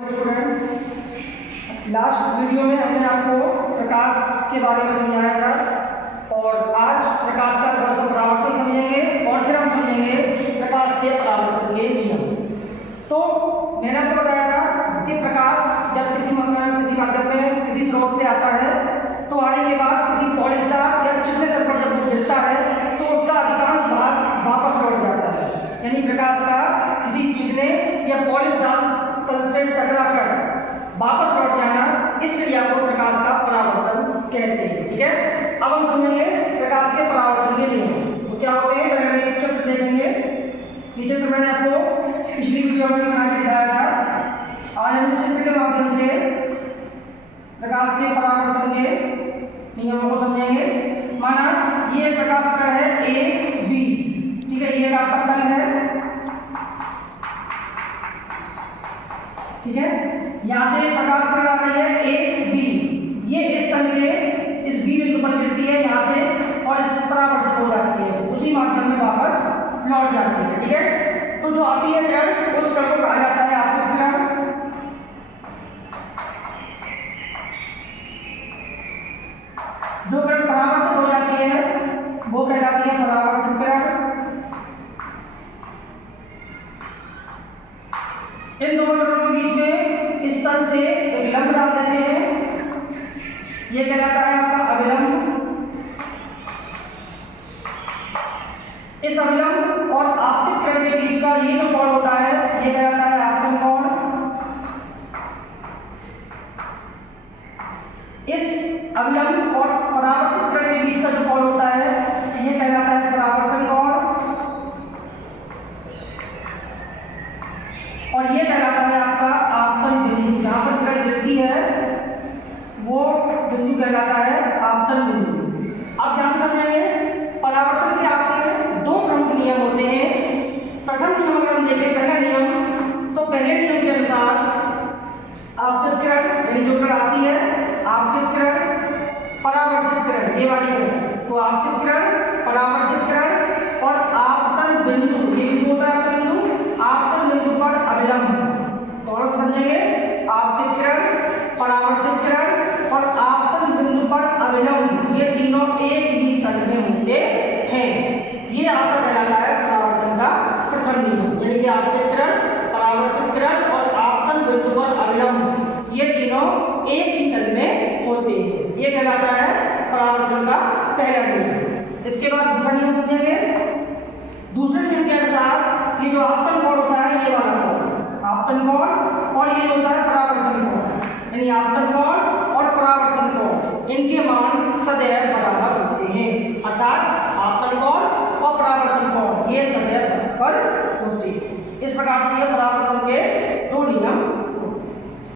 Students, last video में हमने आपको प्रकाश के बारे में समझाया था और आज प्रकाश का थोड़ा सा परावर्तन समझेंगे और फिर हम समझेंगे प्रकाश के परावर्तन के नियम। तो मैंने आपको बताया था कि प्रकाश जब किसी माध्यम में किसी स्रोत से आता है तो आने के बाद किसी पॉलिशदार या चिकने तल पर जब वो गिरता है तो उसका अधिकांश भाग वापस लौट जाता है। यानी प्रकाश का किसी चिकने या पॉलिशदार तल से टकराकर वापस लौट जाना, इस क्रिया को प्रकाश का परावर्तन कहते हैं। ठीक है, अब हम समझेंगे प्रकाश के परावर्तन के नियम। तो क्या होते हैं, पहले हम एक चित्र देखेंगे। ये चित्र मैंने आपको पिछली वीडियो में बना के दिखाया था। आज हम इस चित्र के माध्यम से प्रकाश के परावर्तन के नियमों को समझेंगे। माना ये प्रकाश का है ए बी, ठीक है, ये आपका तल है, ठीक है। यहाँ से प्रकाश किरण आ रही है ए बी, ये इस तल के इस बी बिंदु पर गिरती है यहाँ से और इस परावर्तित हो जाती है, उसी माध्यम में वापस लौट जाती है। ठीक है, तो जो आती है किरण उस किरण को कहा जाता है आपतित किरण। जो किरण परावर्तित हो जाती है वो कहलाती है परावर्तित किरण। इन दोनों किरणों के बीच में इस तल से एक लंब डाल देते हैं, ये कहलाता है आपका अभिलंब। इस अभिलंब और आपतित किरण के बीच का ये जो कोण होता है ये कहलाता है आपतन कोण। इस अभिलंब और परावर्तित किरण के बीच का जो कोण होता है ये कहलाता है परावर्तन कोण, और ये कहलाता है आपका आपतन बिंदु। जहां पर किरण गिरती है वो बिंदु कहलाता है आपतन बिंदु। अब ध्यान से समझेंगे परावर्तन के आपके दो प्रमुख नियम होते हैं। प्रथम नियम अगर हम देखें, पहला नियम, तो पहले नियम के अनुसार आपतित किरण यानी जो किरण आती है, आपतित किरण परावर्तित किरण, ये वाली है, तो आपतित किरण परावर्तित किरण और आपतन बिंदु, ये बिंदु होता है आपतन बिंदु, आपतन बिंदु पर अभिलंब। और समझेंगे आपतित किरण परावर्तित किरण और आपतन बिंदु पर अभिलंब, ये तीनों एक ही तल में होते हैं। ये आपका कहलाता है परावर्तन का प्रथम नियम, यानी कि आपतित किरण परावर्तित किरण और आपतन बिंदु पर अभिलंब, ये तीनों एक ही तल में होते हैं। ये कहलाता है परावर्तन का पहला नियम। इसके बाद दूसरा नियम समझेंगे। दूसरे नियम के अनुसार ये जो आपतन कोण होता है, ये वाला कोण आपतन कोण, और ये होता है परावर्तन कोण, यानी आपतन कोण और परावर्तन कोण, इनके मान सदैव बराबर होते हैं। अर्थात आपतन कोण और परावर्तन कोण ये सदैव बराबर होते हैं। इस प्रकार से ये परावर्तन के